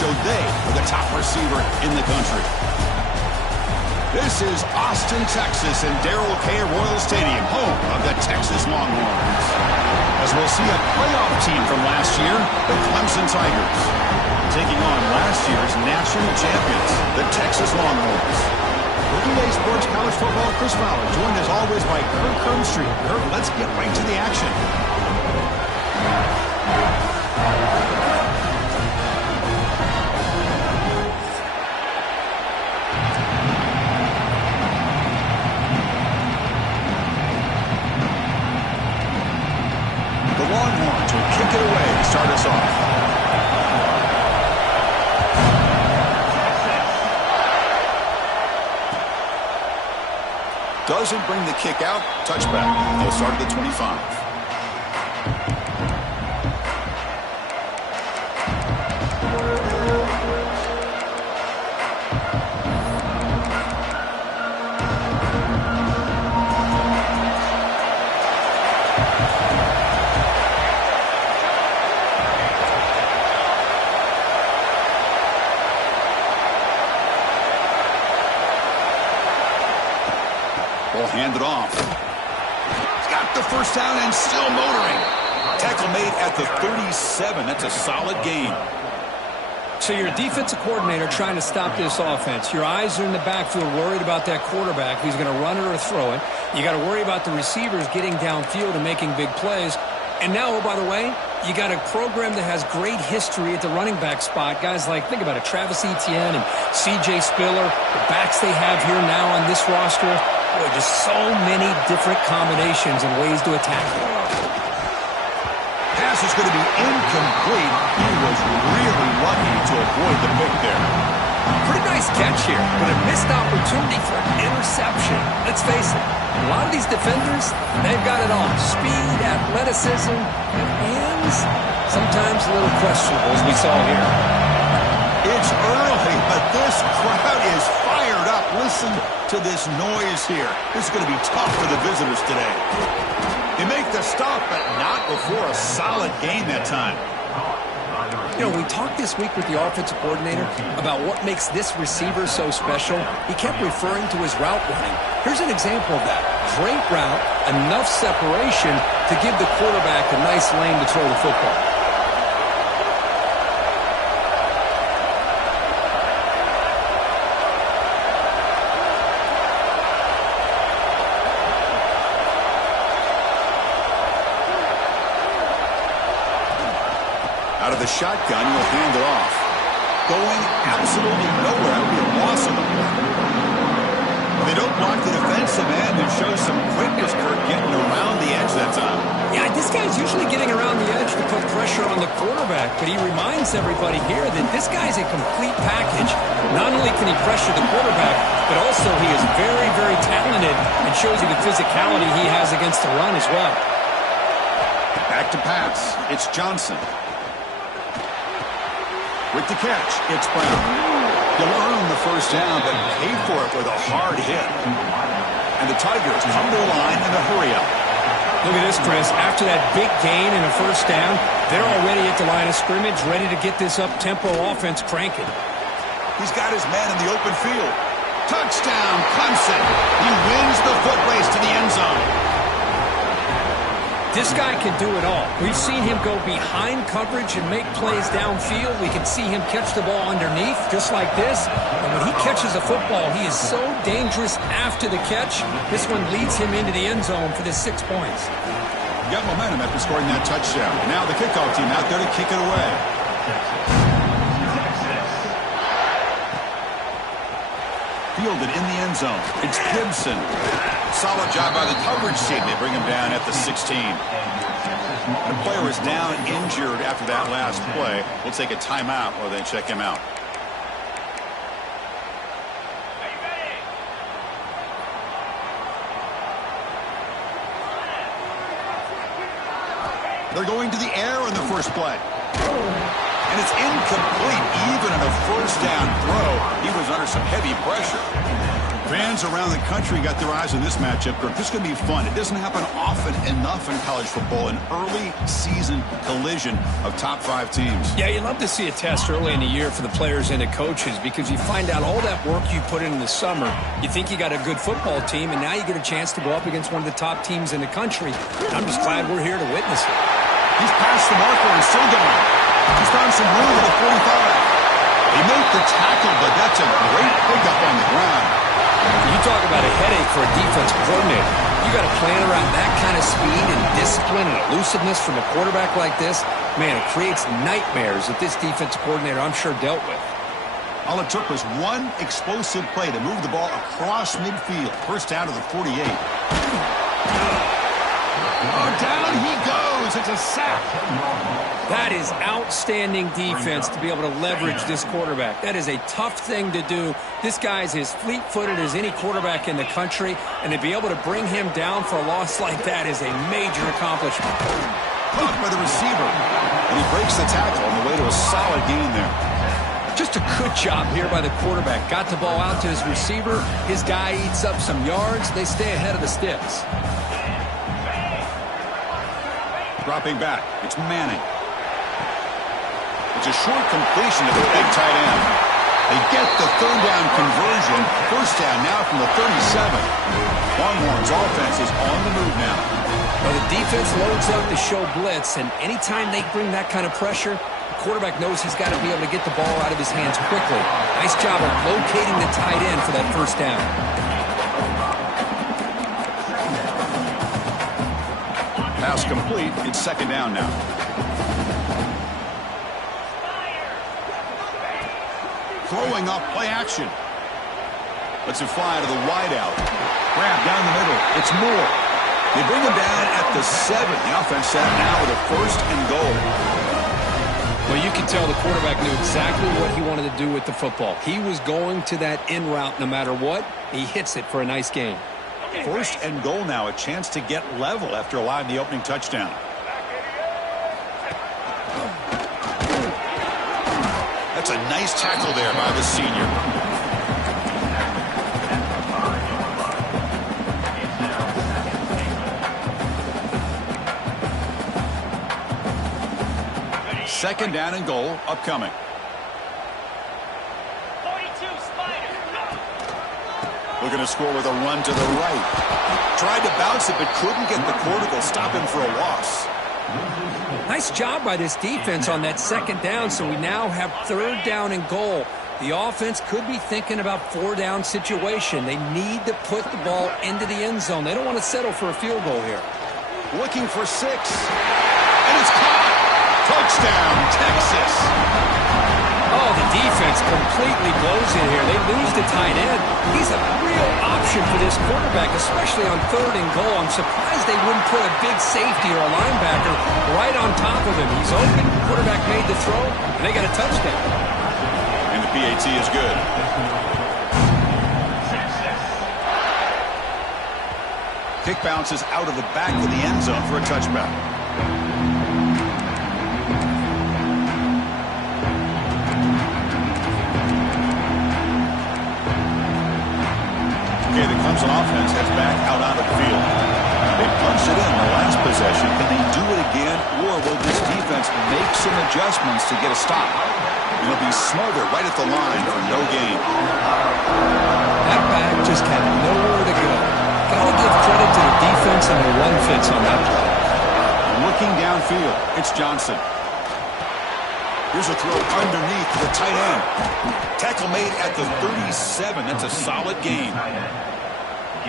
show they are the top receiver in the country. This is Austin, Texas, and Darrell K. Royal Stadium, home of the Texas Longhorns. As we'll see a playoff team from last year, the Clemson Tigers, taking on last year's national champions, the Texas Longhorns. For EA Sports College Football, Chris Fowler, joined as always by Kirk Hermstreet. Kirk, let's get right to the action. The Longhorns will kick it away to start us off. Doesn't bring the kick out. Touchback. They'll start at the 25. Ball handed off. He's got the first down and still motoring. Tackle made at the 37. That's a solid gain. So you're a defensive coordinator trying to stop this offense. Your eyes are in the backfield worried about that quarterback who's going to run it or throw it. You got to worry about the receivers getting downfield and making big plays. And now, oh, by the way, you got a program that has great history at the running back spot. Guys like, think about it, Travis Etienne and C.J. Spiller, the backs they have here now on this roster. Boy, just so many different combinations and ways to attack it. Pass is going to be incomplete. He was really lucky to avoid the pick there. Pretty nice catch here, but a missed opportunity for an interception. Let's face it, a lot of these defenders, they've got it all. Speed, athleticism, and hands, sometimes a little questionable, as we saw here. It's early, but this crowd is fired up. Listen to this noise here. This is going to be tough for the visitors today. They make the stop, but not before a solid gain that time. You know, we talked this week with the offensive coordinator about what makes this receiver so special. He kept referring to his route running. Here's an example of that. Great route, enough separation to give the quarterback a nice lane to throw the football. Out of the shotgun, he'll hand it off. Going absolutely nowhere. That would be a loss of the play. They don't block the defensive end and show some quickness, Kirk, getting around the edge that time. Yeah, this guy's usually getting around the edge to put pressure on the quarterback, but he reminds everybody here that this guy's a complete package. Not only can he pressure the quarterback, but also he is very, very talented and shows you the physicality he has against the run as well. Back to pass. It's Johnson. With the catch, it's Brown. He'll earn the first down, but pay for it with a hard hit. And the Tigers come to the line in a hurry-up. Look at this, Chris. After that big gain and a first down, they're already at the line of scrimmage, ready to get this up-tempo offense cranking. He's got his man in the open field. Touchdown, Clemson. He wins the foot race to the end zone. This guy can do it all. We've seen him go behind coverage and make plays downfield. We can see him catch the ball underneath, just like this. And when he catches a football, he is so dangerous after the catch. This one leads him into the end zone for the 6 points. Got momentum after scoring that touchdown. Now the kickoff team out there to kick it away. Fielded in the end zone. It's Gibson. Solid job by the coverage team. They bring him down at the 16. The player is down injured after that last play. We'll take a timeout while they check him out. They're going to the air in the first play. And it's incomplete, even in a first down throw. He was under some heavy pressure. Fans around the country got their eyes on this matchup. This is going to be fun. It doesn't happen often enough in college football, an early season collision of top 5 teams. Yeah, you love to see a test early in the year for the players and the coaches because you find out all that work you put in the summer. You think you got a good football team, and now you get a chance to go up against one of the top teams in the country. I'm just glad we're here to witness it. He's past the marker and still going. Just on some room at the 45. He made the tackle, but that's a great pickup on the ground. You talk about a headache for a defensive coordinator. You got to plan around that kind of speed and discipline and elusiveness from a quarterback like this. Man, it creates nightmares that this defensive coordinator, I'm sure, dealt with. All it took was one explosive play to move the ball across midfield. First down to the 48. Oh, down he goes. It's a sack. That is outstanding defense to be able to leverage this quarterback. That is a tough thing to do. This guy's as fleet-footed as any quarterback in the country, and to be able to bring him down for a loss like that is a major accomplishment. Caught by the receiver, and he breaks the tackle on the way to a solid gain there. Just a good job here by the quarterback. Got the ball out to his receiver. His guy eats up some yards. They stay ahead of the sticks. Dropping back, it's Manning. It's a short completion to the big tight end. They get the third down conversion. First down now from the 37. Longhorns offense is on the move now. Well, the defense loads up to show blitz, and anytime they bring that kind of pressure, the quarterback knows he's got to be able to get the ball out of his hands quickly. Nice job of locating the tight end for that first down. Pass complete. It's second down now. Throwing up play action. Lets it fly to the wideout. Grab down the middle. It's Moore. They bring him down at the 7. The offense set now with a first and goal. Well, you can tell the quarterback knew exactly what he wanted to do with the football. He was going to that in route no matter what. He hits it for a nice gain. First and goal now, a chance to get level after allowing the opening touchdown. That's a nice tackle there by the senior. Second down and goal upcoming. Looking to score with a run to the right. Tried to bounce it, but couldn't get the cortical. Stop him for a loss. Nice job by this defense on that second down, so we now have third down and goal. The offense could be thinking about 4-down situation. They need to put the ball into the end zone. They don't want to settle for a field goal here. Looking for 6. And it's caught. Touchdown, Texas. Oh, the defense completely blows it here. They lose the tight end. He's a real option for this quarterback, especially on third and goal. I'm surprised they wouldn't put a big safety or a linebacker right on top of him. He's open, quarterback made the throw, and they got a touchdown. And the PAT is good. Kick bounces out of the back of the end zone for a touchback. Okay, the Clemson offense heads back out onto the field. They punched it in the last possession. Can they do it again, or will this defense make some adjustments to get a stop? It'll be smothered right at the line for no gain. That back just had nowhere to go. Got to give credit to the defense and the run fits on that play. Looking downfield, it's Johnson. Here's a throw underneath the tight end. Tackle made at the 37. That's a solid gain.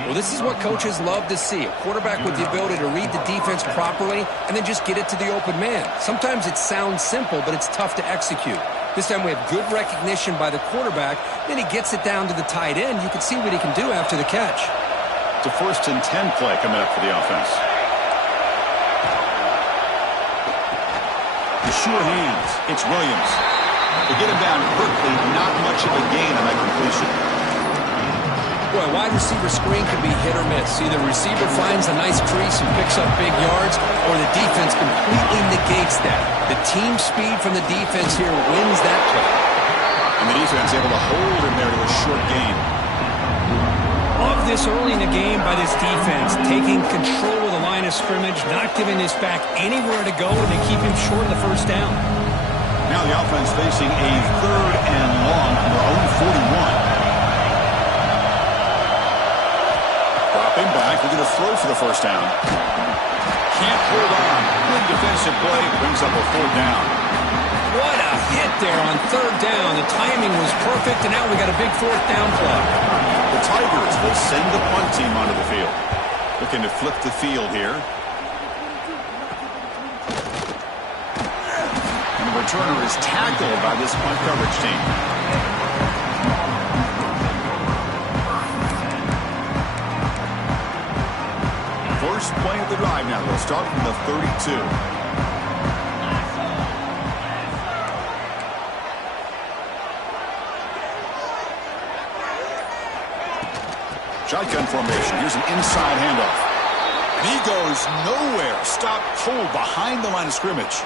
Well, this is what coaches love to see. A quarterback with the ability to read the defense properly and then just get it to the open man. Sometimes it sounds simple, but it's tough to execute. This time we have good recognition by the quarterback. Then he gets it down to the tight end. You can see what he can do after the catch. It's a 1st and 10 play coming up for the offense. The sure hands. It's Williams. They get him down quickly. Not much of a gain on that completion. Boy, a wide receiver screen can be hit or miss. Either the receiver finds a nice crease and picks up big yards, or the defense completely negates that. The team speed from the defense here wins that play. And the defense able to hold him there to a short gain. this early in the game by this defense, taking control of the line of scrimmage, not giving this back anywhere to go, and they keep him short of the first down. Now the offense facing a 3rd and long from their own 41. Dropping back, looking to throw for the first down. Can't hold on. Good defensive play, brings up a 4th down. What a hit there on 3rd down. The timing was perfect, and now we got a big 4th down play. The Tigers will send the punt team onto the field. Looking to flip the field here. And the returner is tackled by this punt coverage team. First play of the drive now. They'll start from the 32. Shotgun formation. Here's an inside handoff. And he goes nowhere. Stopped cold behind the line of scrimmage.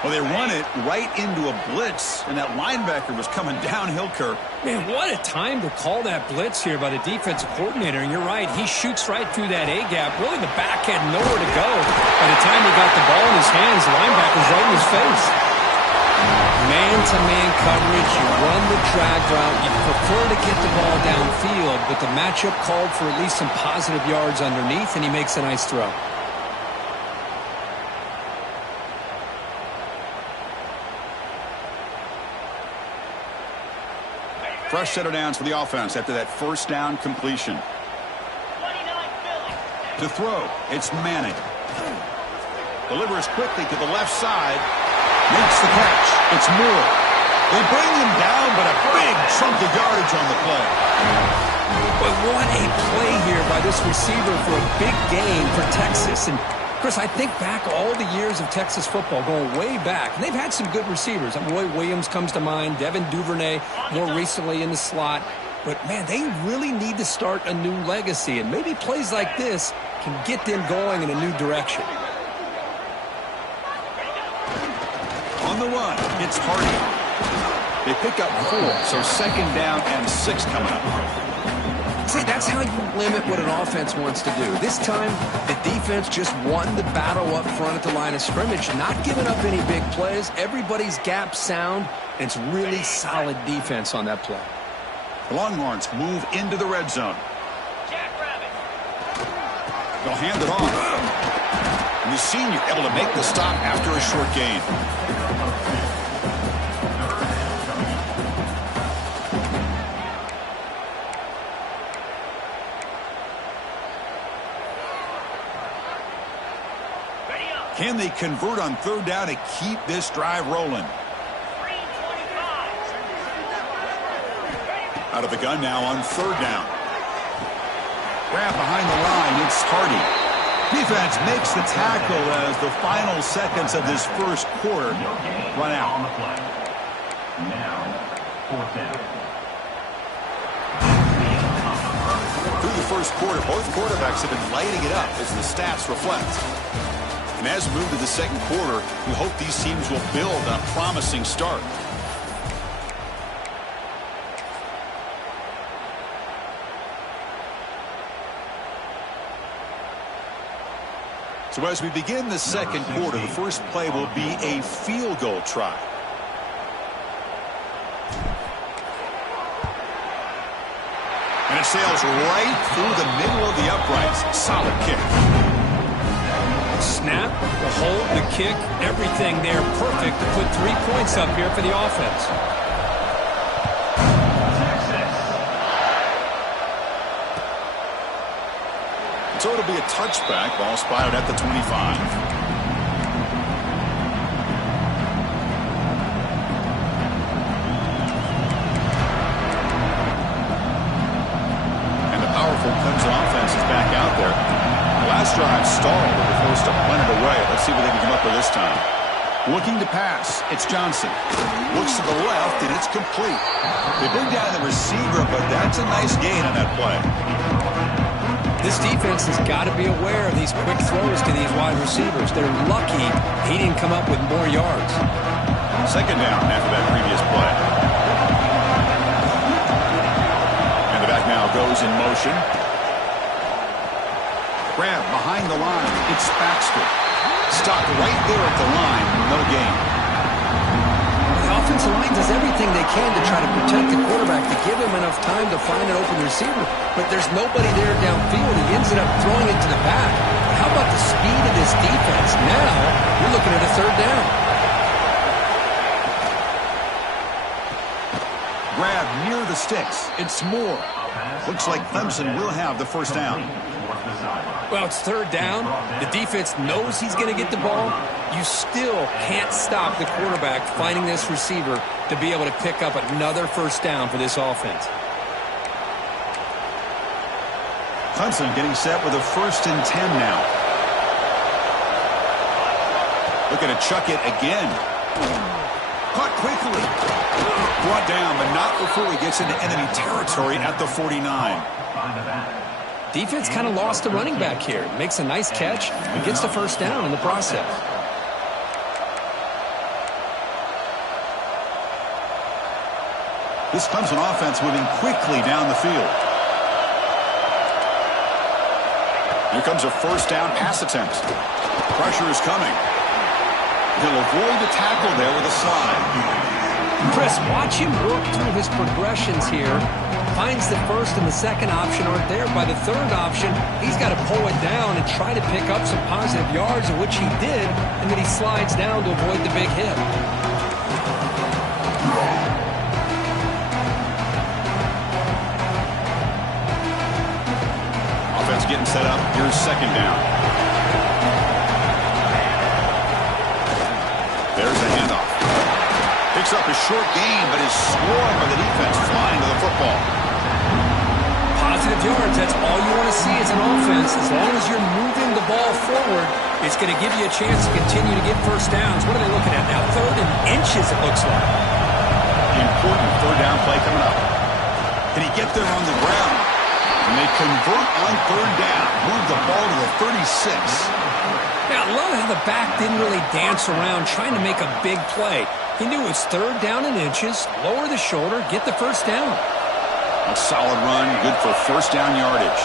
Well, they run it right into a blitz, and that linebacker was coming downhill, Kirk. Man, what a time to call that blitz here by the defensive coordinator. And you're right, he shoots right through that A-gap. Really, the back had nowhere to go. By the time he got the ball in his hands, the linebacker's right in his face. Man-to-man coverage, you run the drag route, you prefer to get the ball downfield, but the matchup called for at least some positive yards underneath, and he makes a nice throw. Fresh set of downs for the offense after that first down completion. To throw, it's Manning. Delivers quickly to the left side. Makes the catch. It's Moore. They bring him down, but a big chunk of yardage on the play. But what a play here by this receiver for a big gain for Texas. And Chris, I think back all the years of Texas football, going way back, and they've had some good receivers. Roy Williams comes to mind, Devin Duvernay more recently in the slot. But, man, they really need to start a new legacy, and maybe plays like this can get them going in a new direction. On the run, it's Hardy. They pick up 4, so 2nd down and 6 coming up. See, that's how you limit what an offense wants to do. This time, the defense just won the battle up front at the line of scrimmage, not giving up any big plays. Everybody's gap sound, and it's really solid defense on that play. The Longhorns move into the red zone. They'll hand it off. And the senior able to make the stop after a short gain. Can they convert on 3rd down to keep this drive rolling? Out of the gun now on 3rd down. Grab behind the line, it's Hardy. Defense makes the tackle as the final seconds of this first quarter run out. Now, 4th down. Through the first quarter, both quarterbacks have been lighting it up as the stats reflect. And as we move to the second quarter, we hope these teams will build on a promising start. So as we begin the second quarter, the first play will be a field goal try. And it sails right through the middle of the uprights. Solid kick. Snap, the hold, the kick, everything there perfect to put 3 points up here for the offense. So it'll be a touchback. Ball spotted at the 25. And the powerful Clemson offense is back out there. The last drive stalled with the force to punt it away. Let's see what they can come up with this time. Looking to pass. It's Johnson. Looks to the left, and it's complete. They bring down the receiver, but that's a nice gain on that play. This defense has got to be aware of these quick throws to these wide receivers. They're lucky he didn't come up with more yards. 2nd down after that previous play. And the back now goes in grab behind the line. It's Baxter. Stopped right there at the line. No gain. The offensive line does everything they can to try to protect the quarterback, to give him enough time to find an open receiver. But there's nobody there downfield. He ends up throwing it to the back. But how about the speed of this defense? Now you're looking at a third down. Grab near the sticks. It's Moore. Looks like Clemson will have the first down. Well, it's third down. The defense knows he's going to get the ball. You still can't stop the quarterback finding this receiver to be able to pick up another first down for this offense. Clemson getting set with a 1st and 10 now. Looking to chuck it again. Caught quickly. Brought down, but not before he gets into enemy territory at the 49. Defense kind of lost the running back here. Makes a nice catch and gets the first down in the process. This Clemson offense moving quickly down the field. Here comes a first down pass attempt. Pressure is coming. He'll avoid the tackle there with a slide. Chris, watch him work through his progressions here. Finds the first and the second option aren't there. By the third option, he's got to pull it down and try to pick up some positive yards, of which he did, and then he slides down to avoid the big hit. Offense getting set up. Here's second down. There's a handoff. Picks up a short gain, but is swarmed by the defense flying to the football. Positive yards, that's all you want to see as an offense. As long as you're moving the ball forward, it's going to give you a chance to continue to get first downs. What are they looking at now? 3rd and inches, it looks like. Important third down play coming up. Can he get there on the ground? And they convert on third down. Move the ball to the 36. Now, I love how the back didn't really dance around trying to make a big play. He knew it's 3rd down and inches, lower the shoulder, get the first down. A solid run, good for first down yardage.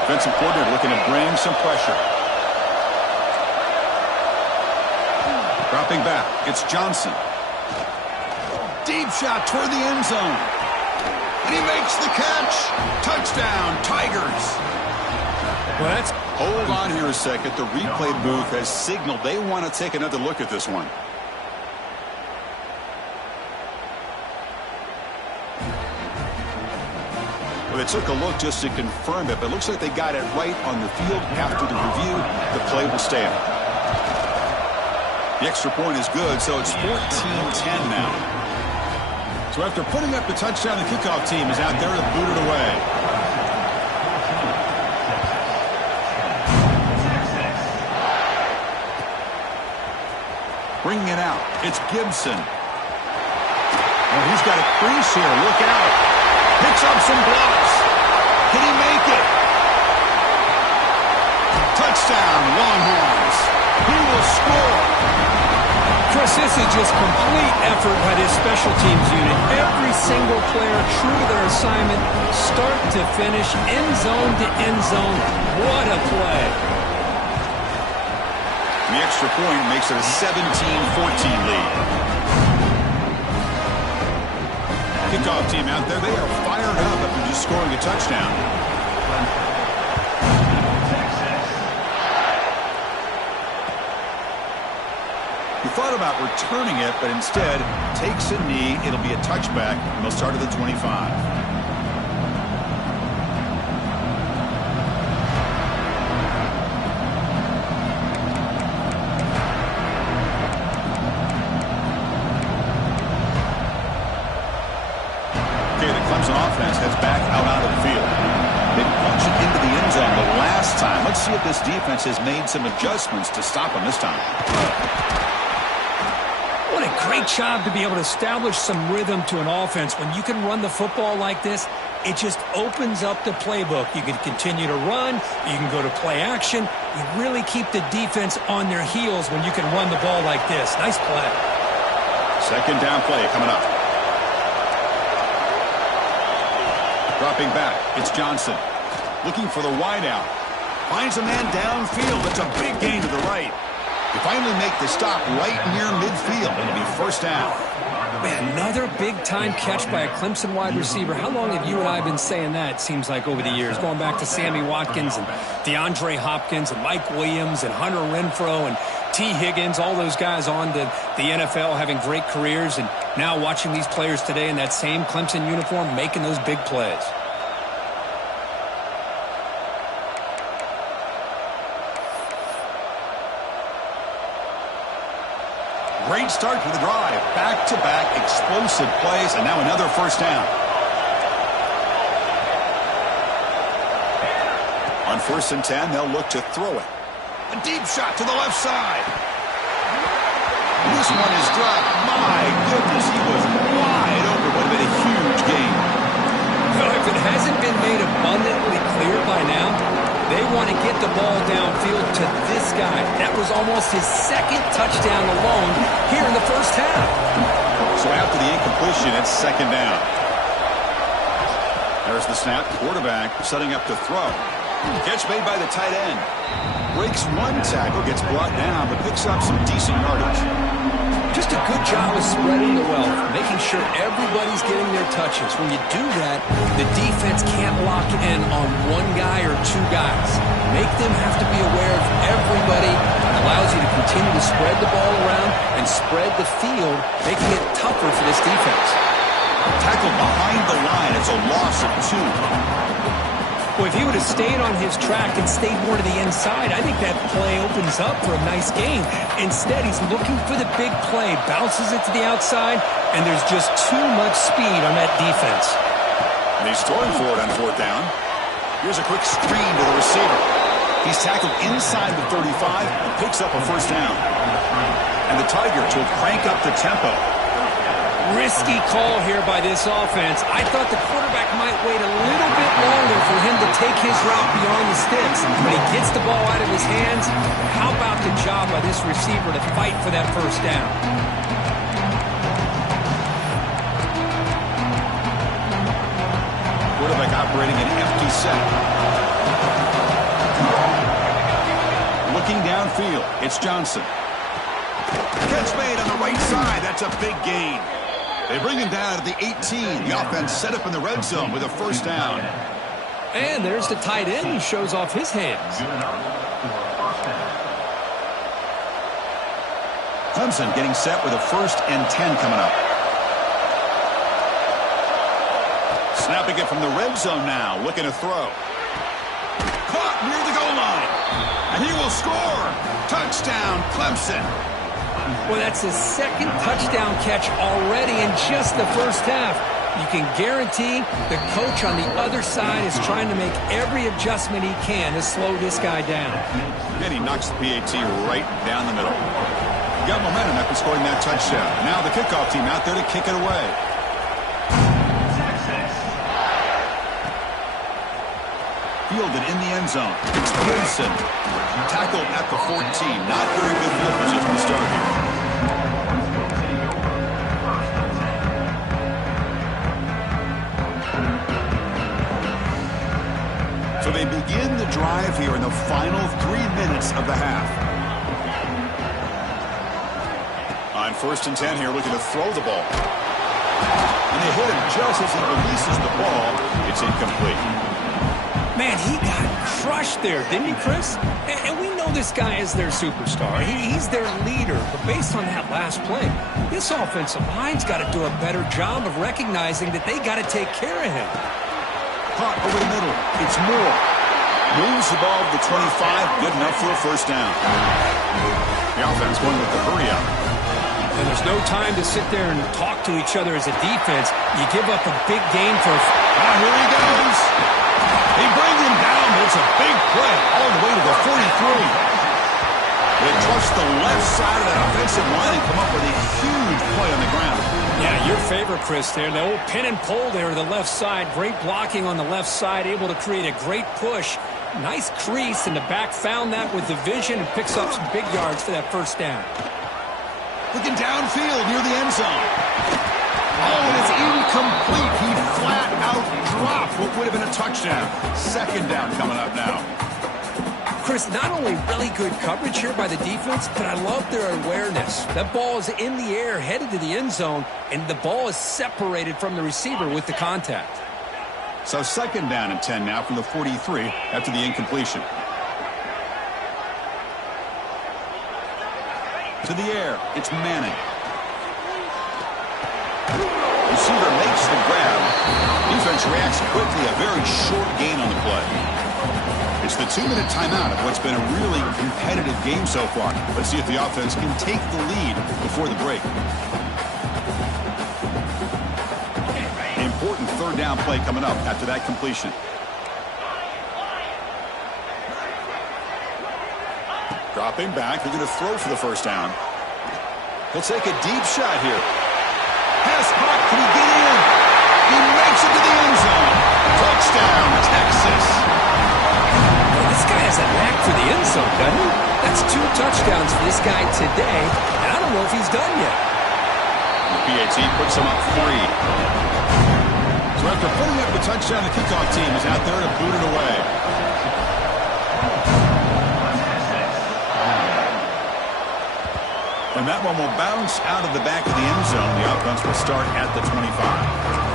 Defensive coordinator looking to bring some pressure. Dropping back, it's Johnson. Deep shot toward the end zone. And he makes the catch. Touchdown, Tigers. Well, that's... Hold on here a second. The replay booth has signaled they want to take another look at this one. Well, they took a look just to confirm it, but it looks like they got it right on the field. After the review, the play will stand. The extra point is good, so it's 14-10 now. So after putting up the touchdown, the kickoff team is out there to boot it away. Bringing it out, it's Gibson. Well, he's got a crease here. Look out. Picks up some blocks. Can he make it? Touchdown, Longhorns. He will score. Chris, this is just complete effort by this special teams unit. Every single player true to their assignment, start to finish, end zone to end zone. What a play. The extra point makes it a 17-14 lead. Kickoff team out there, they are fired up after just scoring a touchdown. He thought about returning it, but instead takes a knee. It'll be a touchback, and they'll start at the 25. Offense heads back out of the field. They punch it into the end zone the last time. Let's see if this defense has made some adjustments to stop them this time. What a great job to be able to establish some rhythm to an offense. When you can run the football like this, it just opens up the playbook. You can continue to run. You can go to play action. You really keep the defense on their heels when you can run the ball like this. Nice play. Second down play coming up. Dropping back, it's Johnson. Looking for the wideout. Finds a man downfield. It's a big gain to the right. They finally make the stop right near midfield. It'll be first down. Man, another big-time catch by a Clemson wide receiver. How long have you and I been saying that, seems like, over the years? Going back to Sammy Watkins and DeAndre Hopkins and Mike Williams and Hunter Renfrow and T. Higgins, all those guys on to the NFL having great careers, and now watching these players today in that same Clemson uniform making those big plays. Great start to the drive. Back-to-back explosive plays, and now another first down. On 1st and 10, they'll look to throw it. A deep shot to the left side. This one is dropped. My goodness, he was wide open. Would have been a huge gain. But if it hasn't been made abundantly clear by now, they want to get the ball downfield to this guy. That was almost his second touchdown alone here in the first half. So after the incompletion, it's second down. There's the snap. Quarterback setting up to throw. Catch made by the tight end. Breaks one tackle, gets brought down, but picks up some decent yardage. Just a good job of spreading the wealth, making sure everybody's getting their touches. When you do that, the defense can't lock in on one guy or two guys. Make them have to be aware of everybody. It allows you to continue to spread the ball around and spread the field, making it tougher for this defense. Tackled behind the line. It's a loss of 2. Well, if he would have stayed on his track and stayed more to the inside, I think that play opens up for a nice gain. Instead, he's looking for the big play, bounces it to the outside, and there's just too much speed on that defense. And he's throwing for it on 4th down. Here's a quick screen to the receiver. He's tackled inside the 35 and picks up a first down. And the Tigers will crank up the tempo. Risky call here by this offense. I thought the quarterback might wait a little bit longer for him to take his route beyond the sticks, but he gets the ball out of his hands. How about the job by this receiver to fight for that first down? Quarterback operating an empty set. Looking downfield, it's Johnson. Catch made on the right side. That's a big gain. They bring him down to the 18. The offense set up in the red zone with a first down. And there's the tight end who shows off his hands. Clemson getting set with a 1st and 10 coming up. Snapping it from the red zone now. Looking to throw. Caught near the goal line. And he will score. Touchdown, Clemson. Well, that's his second touchdown catch already in just the first half. You can guarantee the coach on the other side is trying to make every adjustment he can to slow this guy down. And he knocks the PAT right down the middle. He got momentum after scoring that touchdown. Now the kickoff team out there to kick it away. Fielded in the end zone. It's Wilson. Tackled at the 14. Not very good field position to start here. So they begin the drive here in the final 3 minutes of the half. On 1st and 10 here, looking to throw the ball. And they hit him just as he releases the ball. It's incomplete. Man, he got crushed there, didn't he, Chris? And we know this guy is their superstar. He's their leader. But based on that last play, this offensive line's got to do a better job of recognizing that they got to take care of him. Caught over the middle. It's Moore. Moves the ball to the 25. Good enough for a first down. The offense going with the hurry up. And there's no time to sit there and talk to each other as a defense. You give up a big gain for... Here he goes. They bring him down, but it's a big play all the way to the 43. They trust the left side of that offensive line and come up with a huge play on the ground. Yeah, your favorite, Chris, there. The old pin and pull there to the left side. Great blocking on the left side, able to create a great push. Nice crease, and the back found that with the vision and picks up some big yards for that first down. Looking downfield near the end zone. Oh, and it's incomplete. He flat out dropped what would have been a touchdown. Second down coming up now. Chris, not only really good coverage here by the defense, but I love their awareness. That ball is in the air, headed to the end zone, and the ball is separated from the receiver with the contact. So second down and 10 now from the 43 after the incompletion. To the air, it's Manning. Receiver makes the grab. Defense reacts quickly, a very short gain on the play. It's the 2-minute timeout of what's been a really competitive game so far. Let's see if the offense can take the lead before the break. Important third down play coming up after that completion. Dropping back, they're going to throw for the first down. He'll take a deep shot here. Pass caught, can he get in? He makes it to the end zone. Touchdown, Texas. Well, this guy has a knack for the end zone, doesn't he? That's 2 touchdowns for this guy today, and I don't know if he's done yet. The PAT puts him up 3. So after putting up the touchdown, the kickoff team is out there to boot it away. And that one will bounce out of the back of the end zone. The offense will start at the 25.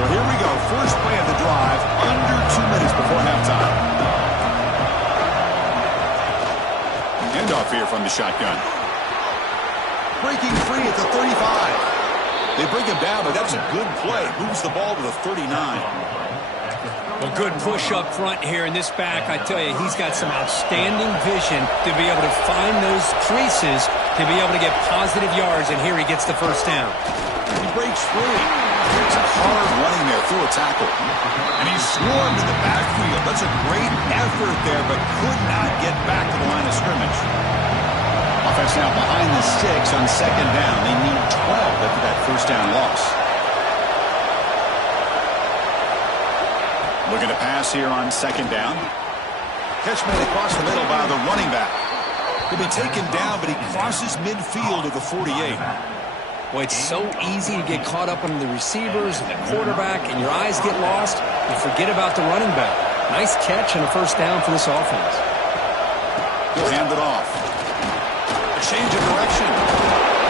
So here we go. First play of the drive, under 2 minutes before halftime. Handoff here from the shotgun. Breaking free at the 35. They bring him down, but that's a good play. Moves the ball to the 39. A good push up front here in this back. I tell you, he's got some outstanding vision to be able to find those creases, to be able to get positive yards, and here he gets the first down. He breaks free. It's a hard running there through a tackle. And he's swarmed in the backfield. That's a great effort there, but could not get back to the line of scrimmage. Offense now behind the 6 on second down. They need 12 after that first down loss. Looking to pass here on second down. Catch made across the middle by the running back. He'll be taken down, but he crosses midfield of the 48. Well, it's so easy to get caught up on the receivers and the quarterback, and your eyes get lost. You forget about the running back. Nice catch and a first down for this offense. He'll hand it off. A change of direction.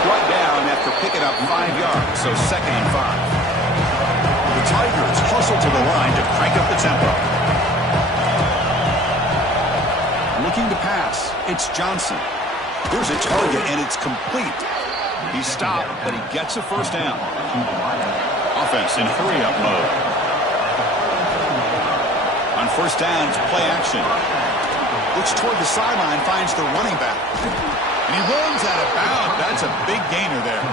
Brought down after picking up 5 yards, so second and 5. The Tigers hustle to the line to crank up the tempo. Looking to pass. It's Johnson. There's a target, and it's complete. He stopped, but he gets a first down. Offense in hurry-up mode. On first down, it's play action. Looks toward the sideline, finds the running back. And he runs out of bounds. That's a big gainer there.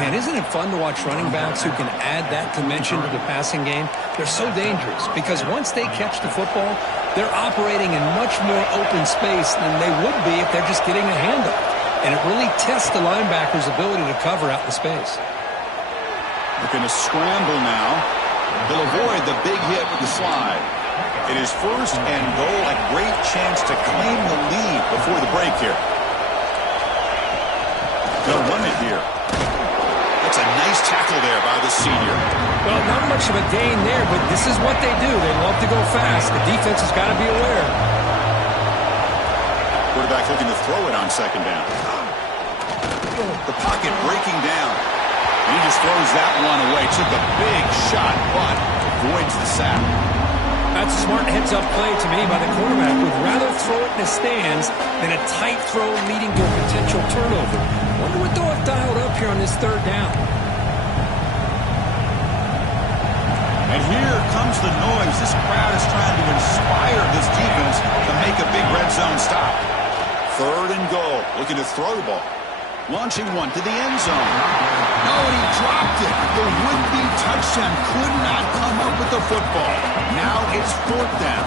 Man, isn't it fun to watch running backs who can add that dimension to the passing game? They're so dangerous because once they catch the football, they're operating in much more open space than they would be if they're just getting a handoff. And it really tests the linebacker's ability to cover out in space. Looking to scramble now. He'll avoid the big hit with the slide. It is first and goal. A great chance to claim the lead before the break here. They'll run it here. That's a nice tackle there by the senior. Well, not much of a gain there, but this is what they do. They love to go fast. The defense has got to be aware. Quarterback looking to throw it on second down. The pocket breaking down. And he just throws that one away. Took a big shot, but avoids the sack. That's a smart heads-up play to me by the quarterback. Would rather throw it in the stands than a tight throw leading to a potential turnover. Wonder what they'll have dialed up here on this third down. And here comes the noise. This crowd is trying to inspire this defense to make a big red zone stop. Third and goal. Looking to throw the ball. Launching one to the end zone. No, and he dropped it. The would-be touchdown could not come up with the football. Now it's fourth down.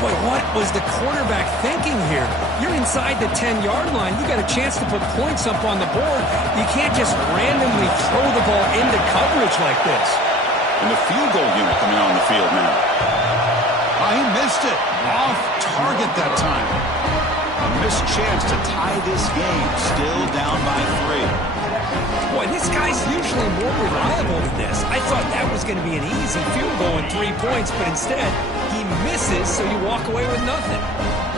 Boy, what was the quarterback thinking here? You're inside the 10-yard line. You got a chance to put points up on the board. You can't just randomly throw the ball into coverage like this. And the field goal unit coming on the field now. Oh, he missed it. Off target that time. A missed chance to tie this game. Still down by 3. Boy, and this guy's usually more reliable than this. I thought that was going to be an easy field goal and 3 points, but instead he misses, so you walk away with nothing.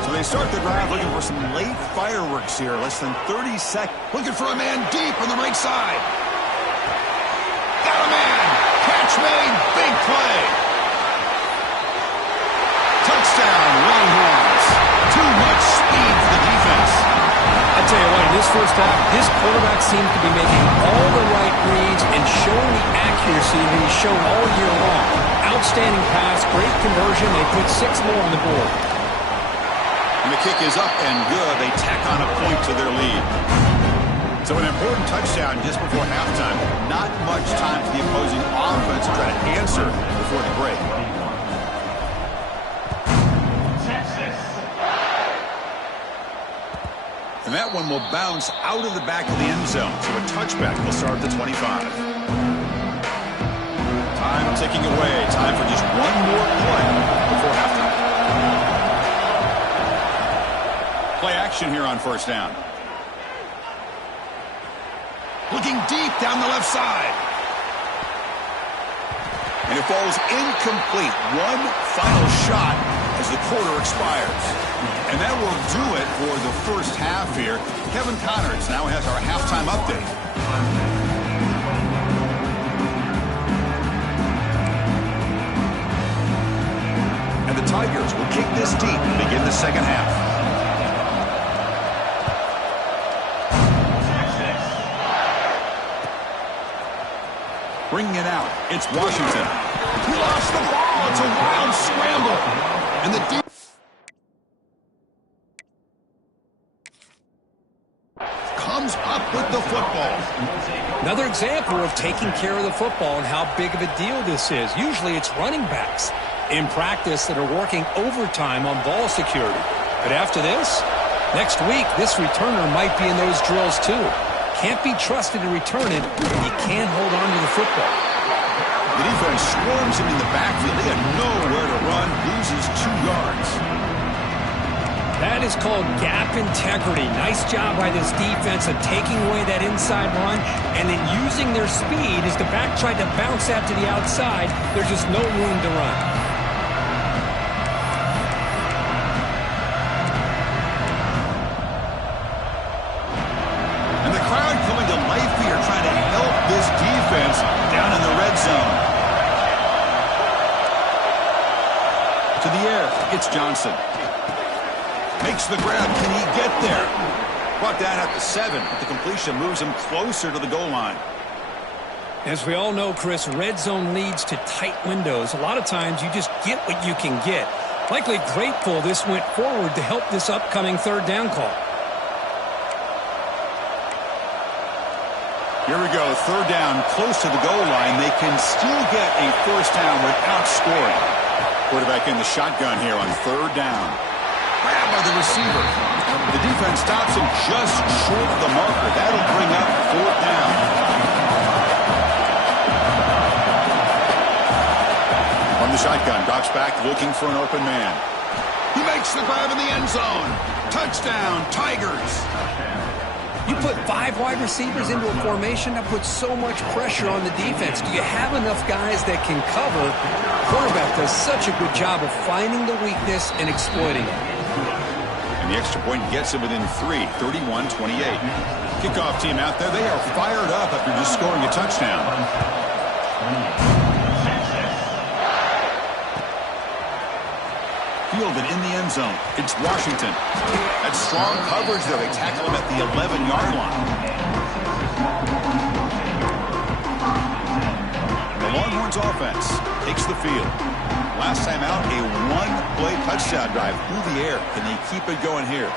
So they start the drive looking for some late fireworks here. Less than 30 seconds. Looking for a man deep on the right side. Got a man. Catch made. Big play. Touchdown, Longhorns. Too much speed for the defense. I tell you what, in this first half, this quarterback seems to be making all the right reads and showing the accuracy that he's shown all year long. Outstanding pass, great conversion. They put 6 more on the board. And the kick is up and good. They tack on a point to their lead. So an important touchdown just before halftime. Not much time for the opposing offense to try to answer before the break. And that one will bounce out of the back of the end zone. So a touchback will start at the 25. Time ticking away. Time for just one more play before halftime. Play action here on first down. Looking deep down the left side. And it falls incomplete. One final shot as the quarter expires. And that will do it for the first half here. Kevin Connors now has our halftime update. And the Tigers will kick this deep and begin the second half. Bringing it out, it's Washington. He lost the ball. It's a wild scramble. And the defense comes up with the football. Another example of taking care of the football and how big of a deal this is. Usually it's running backs in practice that are working overtime on ball security. But after this, next week, this returner might be in those drills too. Can't be trusted to return it, and you can't hold on to the football. The defense swarms him in the backfield. They have nowhere to run, loses 2 yards. That is called gap integrity. Nice job by this defense of taking away that inside run and then using their speed as the back tried to bounce out to the outside. There's just no room to run. And the crowd coming to life here trying to help this defense down in the red zone. To the air, it's Johnson. Makes the grab. Can he get there? Brought down at the 7, but the completion moves him closer to the goal line. As we all know, Chris, red zone leads to tight windows. A lot of times you just get what you can get. Likely grateful this went forward to help this upcoming third down call. Here we go. Third down, close to the goal line. They can still get a first down without scoring. Quarterback in the shotgun here on third down. Grab by the receiver. The defense stops him just short of the marker. That'll bring up fourth down. From the shotgun, drops back looking for an open man. He makes the grab in the end zone. Touchdown, Tigers. You put 5 wide receivers into a formation, that puts so much pressure on the defense. Do you have enough guys that can cover? Quarterback does such a good job of finding the weakness and exploiting it. And the extra point gets him within 3, 31-28. Kickoff team out there, they are fired up after just scoring a touchdown. Fielded in the end zone. It's Washington. That's strong coverage there. They tackle him at the 11-yard line. The Longhorns offense takes the field. Last time out, a one-play touchdown drive through the air. Can they keep it going here?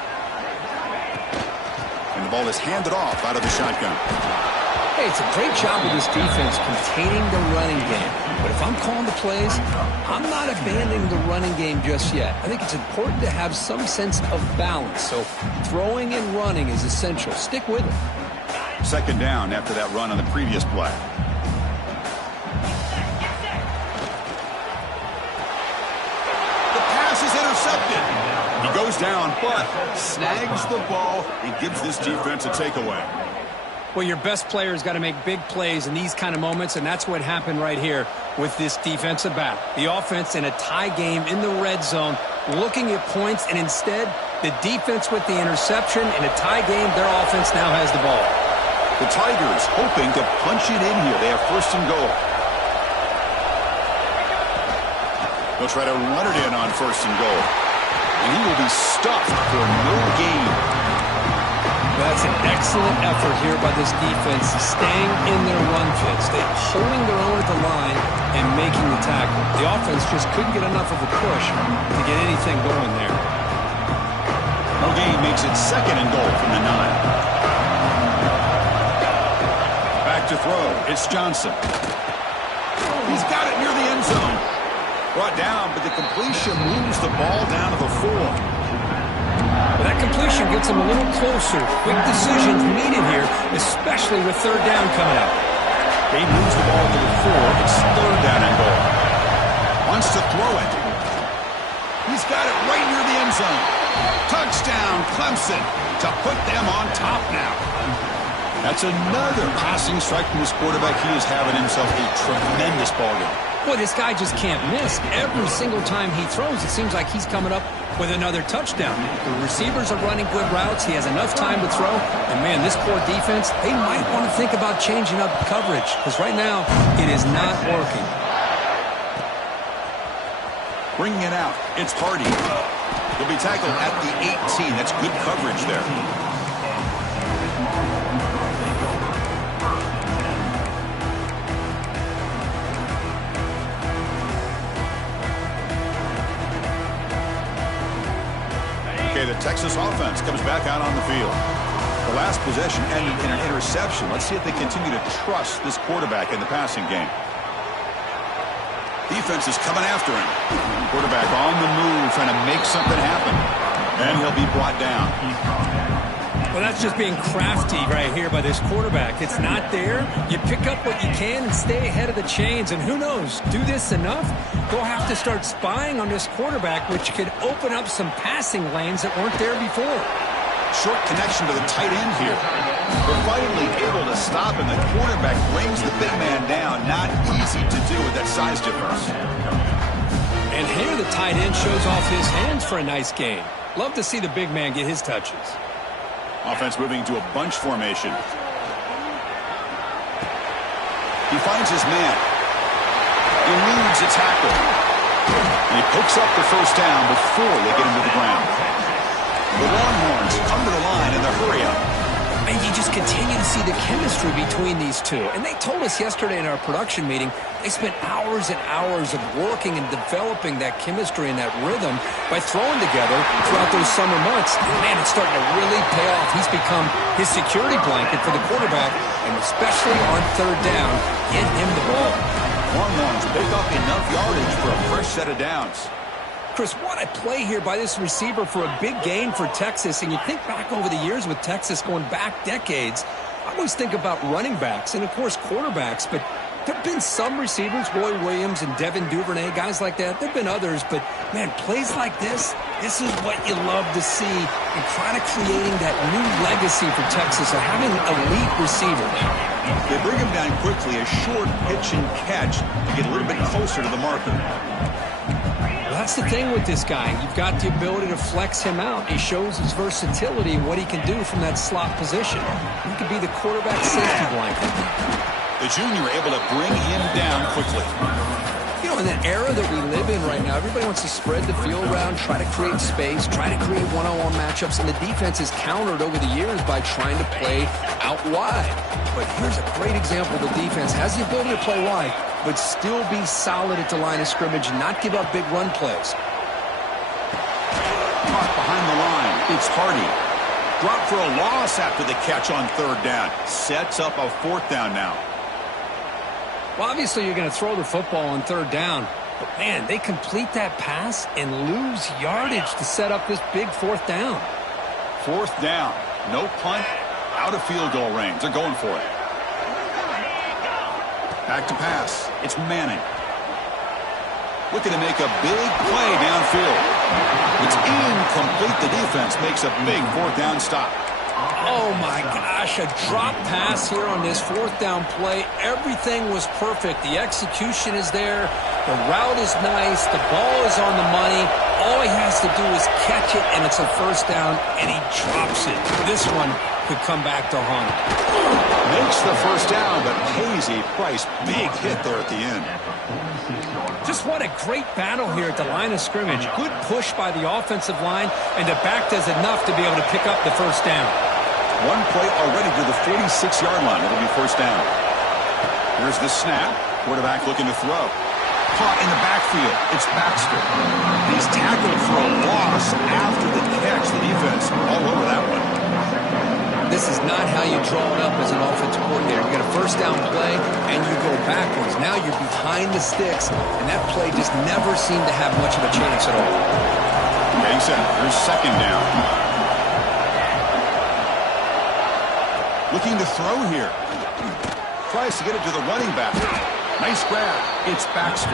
And the ball is handed off out of the shotgun. Hey, it's a great job of this defense containing the running game. But if I'm calling the plays, I'm not abandoning the running game just yet. I think it's important to have some sense of balance. So throwing and running is essential. Stick with it. Second down after that run on the previous play. The pass is intercepted. He goes down, but snags the ball and gives this defense a takeaway. Well, your best player's got to make big plays in these kind of moments, and that's what happened right here with this defensive back. The offense in a tie game in the red zone, looking at points, and instead, the defense with the interception. In a tie game, their offense now has the ball. The Tigers hoping to punch it in here. They have first and goal. They'll try to run it in on first and goal. And he will be stuffed for no gain. That's an excellent effort here by this defense, staying in their run fits. They're holding their own at the line and making the tackle. The offense just couldn't get enough of a push to get anything going there. No gain makes it second and goal from the 9. Back to throw. It's Johnson. He's got it near the end zone. Brought down, but the completion moves the ball down to the 4. Well, that completion gets him a little closer. Quick decisions needed here, especially with third down coming up. He moves the ball to the 4. It's third down and goal. Wants to throw it. He's got it right near the end zone. Touchdown, Clemson, to put them on top now. That's another passing strike from this quarterback. He is having himself a tremendous ball game. Boy, this guy just can't miss. Every single time he throws, it seems like he's coming up with another touchdown. The receivers are running good routes. He has enough time to throw. And, man, this poor defense, they might want to think about changing up coverage because right now it is not working. Bringing it out, it's Hardy. He'll be tackled at the 18. That's good coverage there. The Texas offense comes back out on the field. The last possession ended in an interception. Let's see if they continue to trust this quarterback in the passing game. Defense is coming after him. Quarterback on the move, trying to make something happen. And he'll be brought down. Well, that's just being crafty right here by this quarterback. It's not there. You pick up what you can and stay ahead of the chains. And who knows, do this enough, they'll have to start spying on this quarterback, which could open up some passing lanes that weren't there before. Short connection to the tight end here. They're finally able to stop him. The quarterback brings the big man down. Not easy to do with that size difference. And here the tight end shows off his hands for a nice gain. Love to see the big man get his touches. Offense moving to a bunch formation. He finds his man. Eludes a tackle. And he picks up the first down before they get him to the ground. The Longhorns come to the line in the hurry up. And you just continue to see the chemistry between these two. And they told us yesterday in our production meeting, they spent hours and hours of working and developing that chemistry and that rhythm by throwing together throughout those summer months. And man, it's starting to really pay off. He's become his security blanket for the quarterback, and especially on third down, get him the ball. Longhorns pick up enough yardage for a fresh set of downs. Chris, what a play here by this receiver for a big gain for Texas. And you think back over the years with Texas going back decades, I always think about running backs and, of course, quarterbacks. But there have been some receivers, Roy Williams and Devin Duvernay, guys like that. There have been others. But, man, plays like this is what you love to see and kind of creating that new legacy for Texas of having elite receivers. They bring him down quickly, a short pitch and catch to get a little bit closer to the marker. Well, that's the thing with this guy. You've got the ability to flex him out. He shows his versatility and what he can do from that slot position. He could be the quarterback safety blanket. The junior able to bring him down quickly. You know, in that era that we live in right now, everybody wants to spread the field around, try to create space, try to create one-on-one matchups, and the defense is countered over the years by trying to play out wide. But here's a great example. The defense has the ability to play wide, but still be solid at the line of scrimmage and not give up big run plays. Caught behind the line. It's Hardy. Dropped for a loss after the catch on third down. Sets up a fourth down now. Well, obviously you're going to throw the football on third down, but man, they complete that pass and lose yardage to set up this big fourth down. Fourth down. No punt. Out of field goal range. They're going for it. Back to pass. It's Manning. Looking to make a big play downfield. It's incomplete. The defense makes a big fourth down stop. Oh, my gosh, a drop pass here on this fourth down play. Everything was perfect. The execution is there. The route is nice. The ball is on the money. All he has to do is catch it, and it's a first down, and he drops it. This one could come back to haunt him. Makes the first down, but pays a price. Big hit there at the end. Just what a great battle here at the line of scrimmage. Good push by the offensive line, and the back does enough to be able to pick up the first down. One play already to the 46-yard line. It'll be first down. Here's the snap. Quarterback looking to throw. Caught in the backfield. It's Baxter. He's tackled for a loss after the catch. The defense all over that one. This is not how you draw it up as an offensive coordinator. You get a first down play, and you go backwards. Now you're behind the sticks, and that play just never seemed to have much of a chance at all. Getting set. Here's second down. Looking to throw here. Tries to get it to the running back. Nice grab. It's Baxter.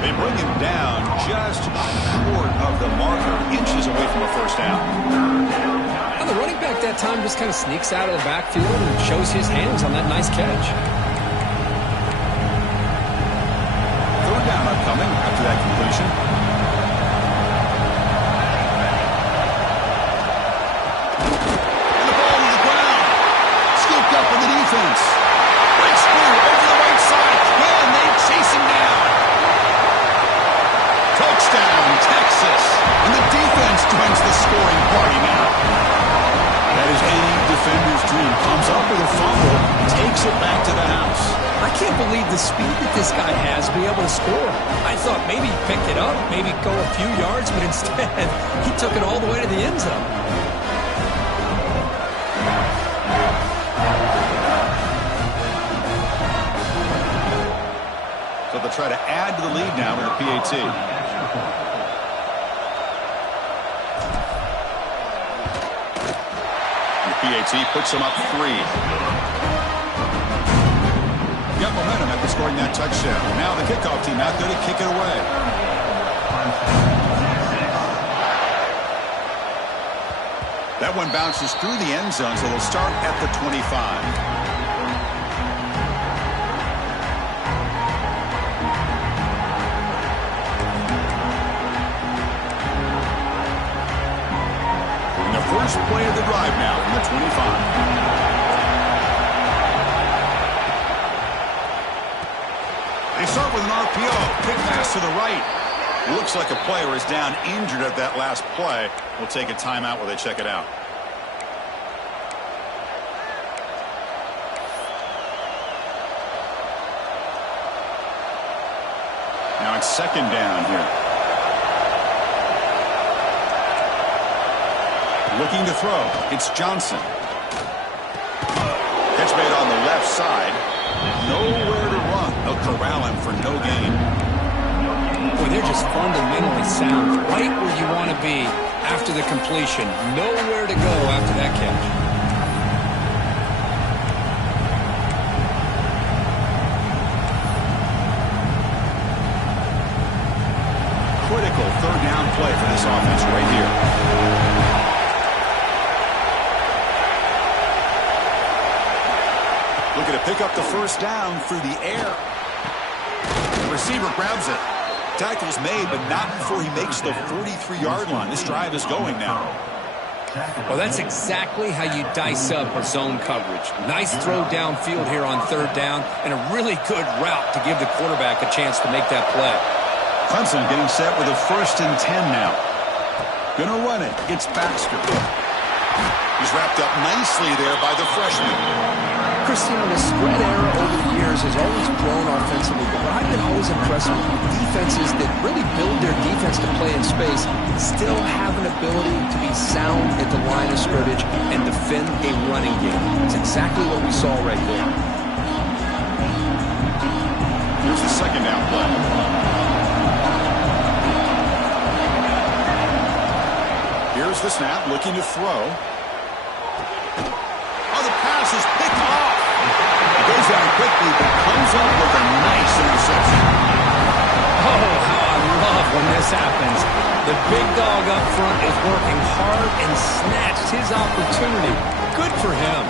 They bring him down just short of the marker, inches away from a first down. Well, the running back that time just kind of sneaks out of the backfield and shows his hands on that nice catch. Third down upcoming after that completion. Defense. Breaks through over the right side. Can they chase him down? Touchdown, Texas. And the defense joins the scoring party now. That is any defender's dream. Comes up with a fumble, takes it back to the house. I can't believe the speed that this guy has to be able to score. I thought maybe he picked it up, maybe go a few yards, but instead he took it all the way to the end zone. So they'll try to add to the lead now with a PAT. The PAT puts them up 3. Got momentum after scoring that touchdown. Now the kickoff team out there to kick it away. That one bounces through the end zone, so they'll start at the 25. First play of the drive now from the 25. They start with an RPO. Kick pass to the right. Looks like a player is down injured at that last play. We'll take a timeout while they check it out. Now it's second down here. Looking to throw. It's Johnson. Catch made on the left side. Nowhere to run. They'll corral him for no gain. Boy, they're just fundamentally sound. Right where you want to be after the completion. Nowhere to go after that catch. Critical third down play for this offense right here. Looking to pick up the first down through the air. The receiver grabs it. Tackle's made, but not before he makes the 43-yard line. This drive is going now. Well, that's exactly how you dice up a zone coverage. Nice throw downfield here on third down, and a really good route to give the quarterback a chance to make that play. Clemson getting set with a 1st and 10 now. Gonna run it. It's Baxter. He's wrapped up nicely there by the freshman. Christine, the spread era over the years has always grown offensively, but what I've been always impressed with defenses that really build their defense to play in space still have an ability to be sound at the line of scrimmage and defend a running game. It's exactly what we saw right there. Here's the second down play. Here's the snap, looking to throw. Oh, the pass is picked off. It goes down quickly, but comes up with a nice interception. Oh, how I love when this happens. The big dog up front is working hard and snatched his opportunity. Good for him.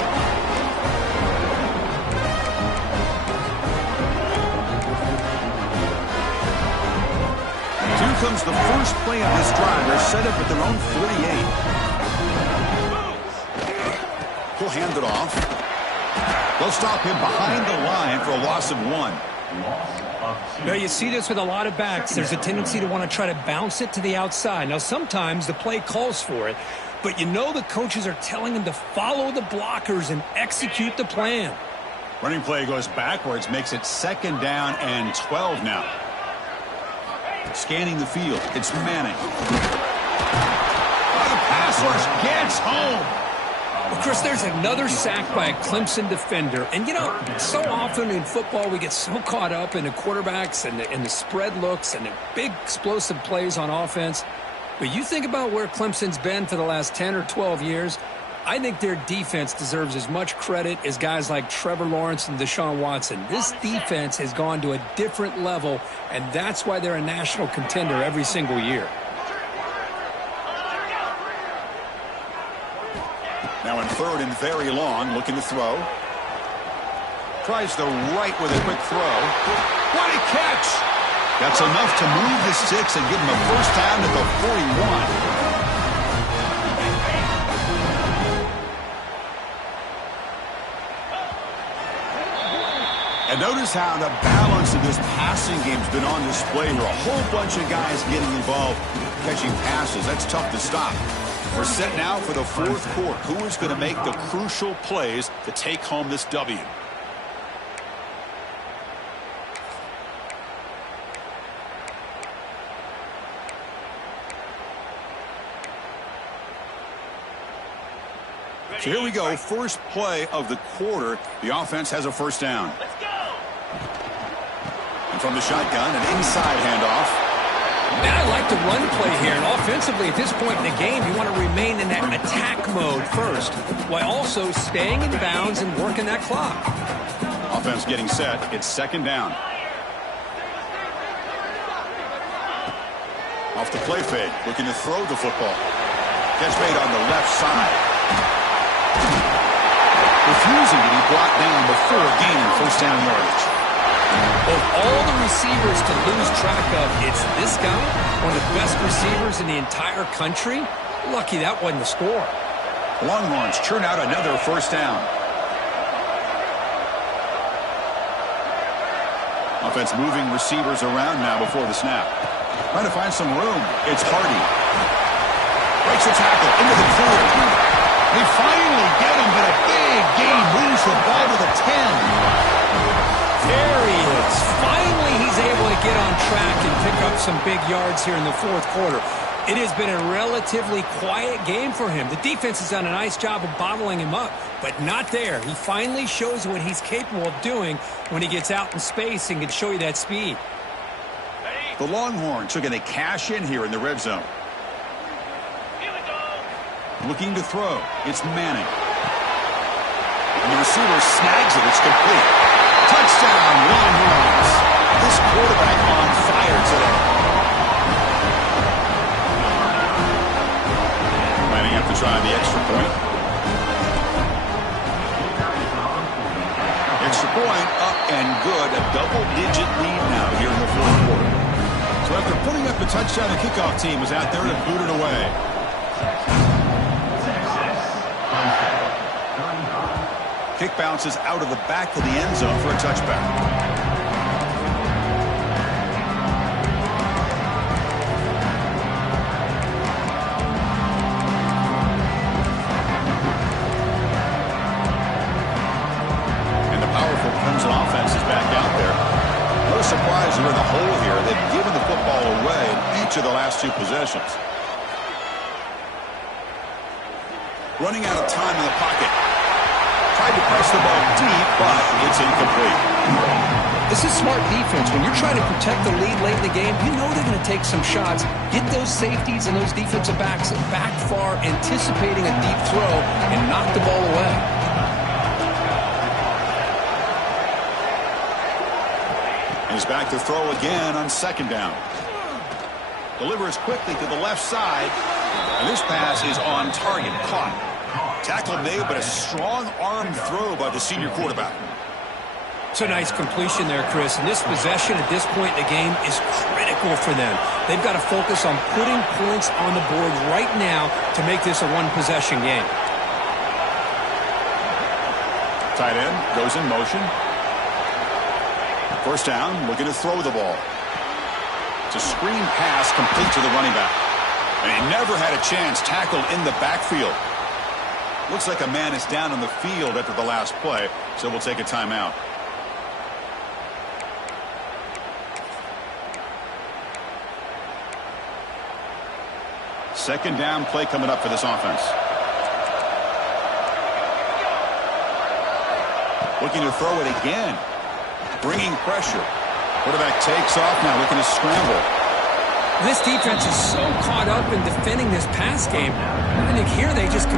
Here comes the first play of this drive. They're set up at their own 48. He'll hand it off. They'll stop him behind the line for a loss of 1. Now, you see this with a lot of backs. There's a tendency to want to try to bounce it to the outside. Now, sometimes the play calls for it, but you know the coaches are telling them to follow the blockers and execute the plan. Running play goes backwards, makes it 2nd down and 12 now. Scanning the field, it's Manning. Oh, the pass rush gets home. Well, Chris, there's another sack by a Clemson defender. And, you know, so often in football we get so caught up in the quarterbacks and the spread looks and the big explosive plays on offense. But you think about where Clemson's been for the last 10 or 12 years, I think their defense deserves as much credit as guys like Trevor Lawrence and Deshaun Watson. This defense has gone to a different level, and that's why they're a national contender every single year. Now in 3rd and very long, looking to throw. Tries the right with a quick throw. What a catch! That's enough to move the sticks and give him a first down at the 41. And notice how the balance of this passing game has been on display here. A whole bunch of guys getting involved catching passes. That's tough to stop. We're set now for the 4th quarter. Who is going to make the crucial plays to take home this W? So here we go. First play of the quarter. The offense has a first down. Let's go. And from the shotgun, an inside handoff. Man, I like the run play here. And offensively, at this point in the game, you want to remain in that attack mode first, while also staying in bounds and working that clock. Offense getting set. It's 2nd down. Off the play fake, looking to throw the football. Catch made on the left side. Refusing to be brought down before gaining first down yardage. Of all the receivers to lose track of, it's this guy, one of the best receivers in the entire country. Lucky that wasn't the score. Longhorns churn out another first down. Offense moving receivers around now before the snap. Trying to find some room. It's Hardy. Breaks a tackle into the clear. They finally get him, but a big gain moves the ball to the 10. There he is. Finally, he's able to get on track and pick up some big yards here in the 4th quarter. It has been a relatively quiet game for him. The defense has done a nice job of bottling him up, but not there. He finally shows what he's capable of doing when he gets out in space and can show you that speed. The Longhorns are going to cash in here in the red zone. Looking to throw. It's Manning. And the receiver snags it. It's complete. Touchdown, Longhorns. This quarterback on fire today. Lining up to try the extra point. Extra point up and good. A double-digit lead now here in the 4th quarter. So after putting up the touchdown, the kickoff team was out there to boot it away. Kick bounces out of the back of the end zone for a touchback. And the powerful Clemson offense is back out there. No surprise they're in the hole here. They've given the football away in each of the last 2 possessions. Running out of time in the pocket. Tried to press the ball deep, but it's incomplete. This is smart defense. When you're trying to protect the lead late in the game, you know they're going to take some shots, get those safeties and those defensive backs back far, anticipating a deep throw, and knock the ball away. He's back to throw again on 2nd down. Delivers quickly to the left side. And this pass is on target. Caught. Tackle made, but a strong arm throw by the senior quarterback. It's a nice completion there, Chris. And this possession at this point in the game is critical for them. They've got to focus on putting points on the board right now to make this a one-possession game. Tight end goes in motion. First down, looking to throw the ball. It's a screen pass complete to the running back. And he never had a chance, tackled in the backfield. Looks like a man is down on the field after the last play, so we'll take a timeout. Second down play coming up for this offense. Looking to throw it again. Bringing pressure. Quarterback takes off now, looking to scramble. This defense is so caught up in defending this pass game. I think here they just...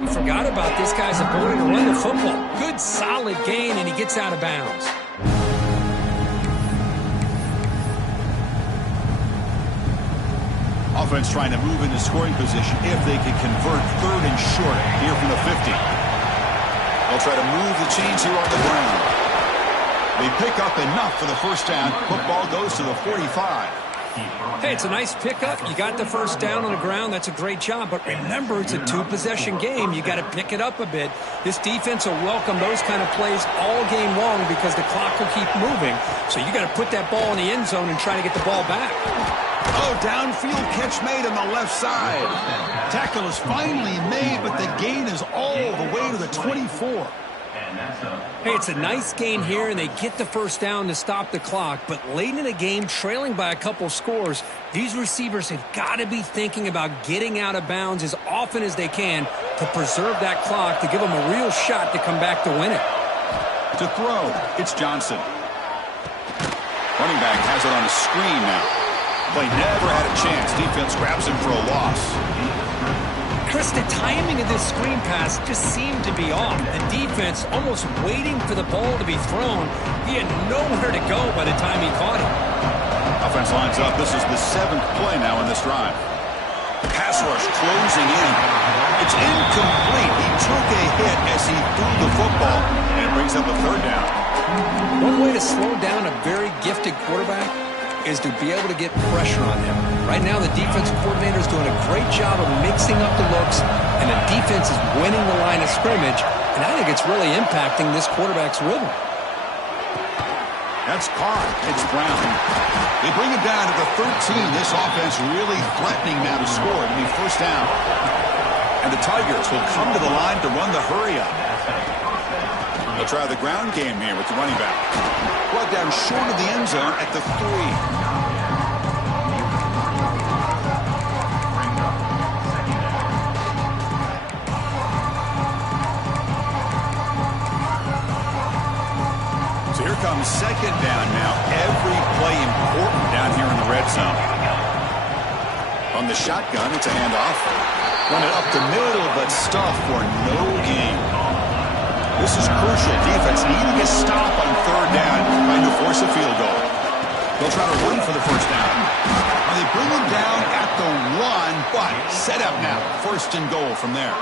You forgot about this guy's ability to run the football. Good, solid gain, and he gets out of bounds. Offense trying to move into scoring position if they can convert third and short here from the 50. They'll try to move the chains here on the ground. They pick up enough for the first down. Football goes to the 45. Hey, it's a nice pickup. You got the first down on the ground. That's a great job. But remember, it's a two-possession game. You got to pick it up a bit. This defense will welcome those kind of plays all game long because the clock will keep moving. So you got to put that ball in the end zone and try to get the ball back. Oh, downfield catch made on the left side. Tackle is finally made, but the gain is all the way to the 24. Hey, it's a nice gain here, and they get the first down to stop the clock. But late in the game, trailing by a couple scores, these receivers have got to be thinking about getting out of bounds as often as they can to preserve that clock, to give them a real shot to come back to win it. To throw, it's Johnson. Running back has it on a screen now. Play never had a chance. Defense grabs him for a loss. Chris, the timing of this screen pass just seemed to be off. The defense almost waiting for the ball to be thrown. He had nowhere to go by the time he caught it. Offense lines up. This is the 7th play now in this drive. Pass rush closing in. It's incomplete. He took a hit as he threw the football, and it brings up a 3rd down. One way to slow down a very gifted quarterback is to be able to get pressure on him. Right now, the defensive coordinator is doing a great job of mixing up the looks, and the defense is winning the line of scrimmage, and I think it's really impacting this quarterback's rhythm. That's caught. It's Brown. They bring him down to the 13. This offense really threatening now to score. It'll be 1st down. And the Tigers will come to the line to run the hurry-up. They'll try the ground game here with the running back. Brought down short of the end zone at the 3. Here comes 2nd down now. Every play important down here in the red zone. On the shotgun, it's a handoff. Run it up the middle, but stuff for no gain. This is crucial. Defense needing a stop on 3rd down, trying to force a field goal. They'll try to run for the 1st down. They bring him down at the 1, but set up now. 1st and goal from there.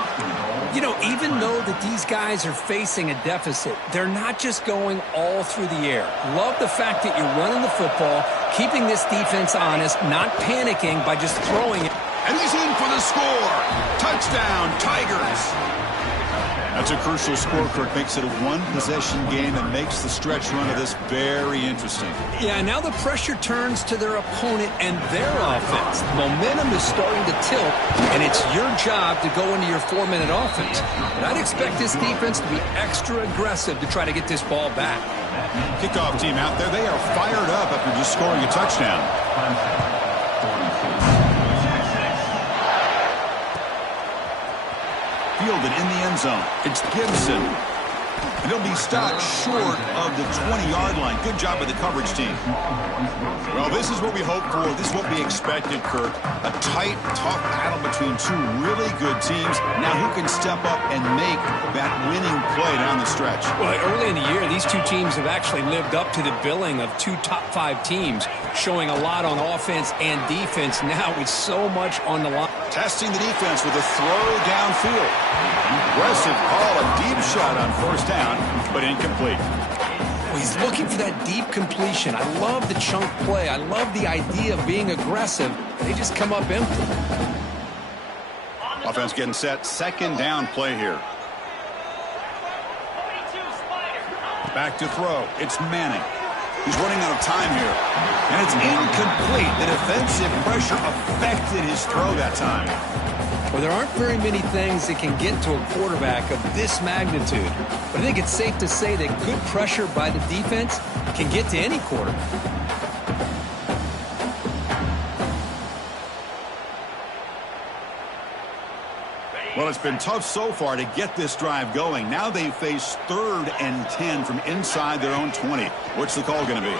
You know, even though that these guys are facing a deficit, they're not just going all through the air. Love the fact that you're running the football, keeping this defense honest, not panicking by just throwing it. And he's in for the score. Touchdown, Tigers. That's a crucial score, Kirk. Makes it a 1-possession game and makes the stretch run of this very interesting. Yeah, now the pressure turns to their opponent and their offense. Momentum is starting to tilt, and it's your job to go into your 4-minute offense. But I'd expect this defense to be extra aggressive to try to get this ball back. Kickoff team out there. They are fired up after just scoring a touchdown. Fielded in the end zone. It's Gibson. And he'll be stopped short of the 20-yard line. Good job by the coverage team. Well, this is what we hope for. This is what we expected, Kirk. A tight, tough battle between 2 really good teams. Now who can step up and make that winning play down the stretch? Well, early in the year, these 2 teams have actually lived up to the billing of 2 top 5 teams, showing a lot on offense and defense. Now with so much on the line. Testing the defense with a throw downfield. Aggressive call, a deep shot on 1st down, but incomplete. Well, he's looking for that deep completion. I love the chunk play. I love the idea of being aggressive. They just come up empty. Offense getting set. 2nd down play here. Back to throw. It's Manning. He's running out of time here. And it's incomplete. The defensive pressure affected his throw that time. Well, there aren't very many things that can get to a quarterback of this magnitude. But I think it's safe to say that good pressure by the defense can get to any quarterback. Well, it's been tough so far to get this drive going. Now they face 3rd and 10 from inside their own 20. What's the call going to be?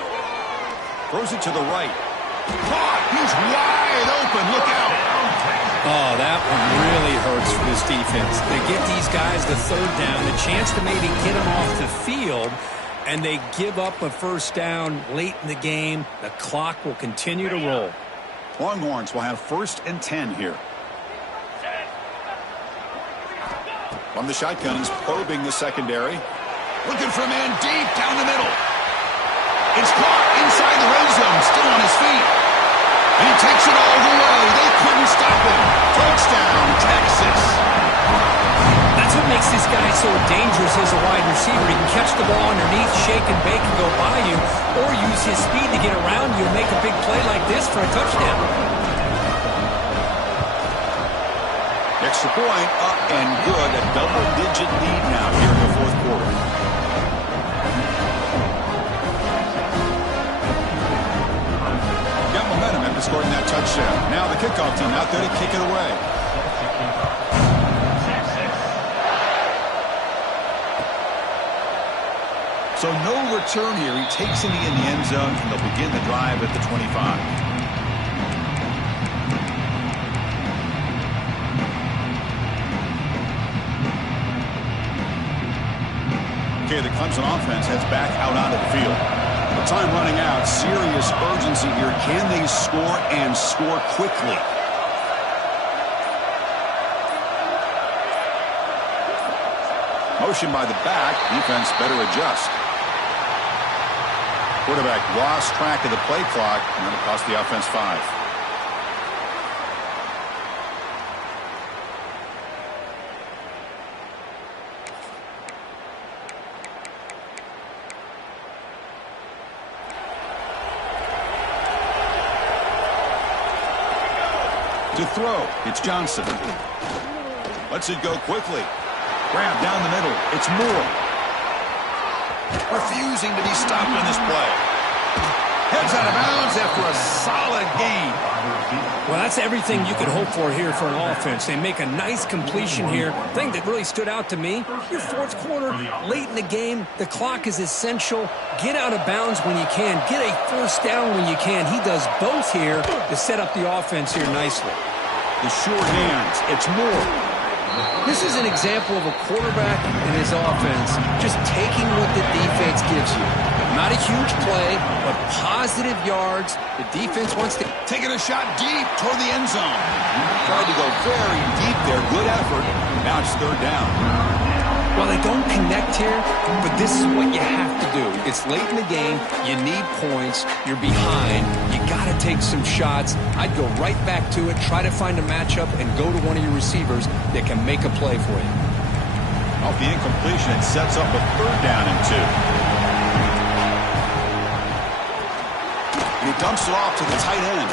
Throws it to the right. Caught! He's wide open. Look out! Oh, that one really hurts for this defense. They give these guys the 3rd down, a chance to maybe get them off the field, and they give up a 1st down late in the game. The clock will continue to roll. Longhorns will have 1st and 10 here. From the shotgun, he's probing the secondary. Looking for a man deep down the middle. It's caught inside the red zone, still on his feet. And he takes it all the way. They couldn't stop him. Touchdown, Texas. That's what makes this guy so dangerous as a wide receiver. He can catch the ball underneath, shake and bake and go by you, or use his speed to get around you and make a big play like this for a touchdown. Extra point, up and good. A double-digit lead now here in the 4th quarter. Got momentum after scoring that touchdown. Now the kickoff team out there to kick it away. So no return here. He takes it in the end zone, and they'll begin the drive at the 25. Okay, the Clemson offense heads back out onto the field. The time running out. Serious urgency here. Can they score and score quickly? Motion by the back. Defense better adjust. Quarterback lost track of the play clock, and that'll cost the offense 5. To throw, it's Johnson. Lets it go quickly. Grab down the middle. It's Moore. Refusing to be stopped on this play. Heads out of bounds after a solid gain. Well, that's everything you could hope for here for an offense. They make a nice completion here. The thing that really stood out to me, your fourth quarter, late in the game, the clock is essential. Get out of bounds when you can. Get a first down when you can. He does both here to set up the offense here nicely. The short hands, it's Moore. This is an example of a quarterback and his offense just taking what the defense gives you. Not a huge play, but positive yards. The defense wants to... Taking a shot deep toward the end zone. Tried to go very deep there. Good effort. Now it's third down. Well, they don't connect here, but this is what you have to do. It's late in the game. You need points. You're behind. You got to take some shots. I'd go right back to it, try to find a matchup, and go to one of your receivers that can make a play for you. Off the incompletion, it sets up a third down and 2. And he dumps it off to the tight end.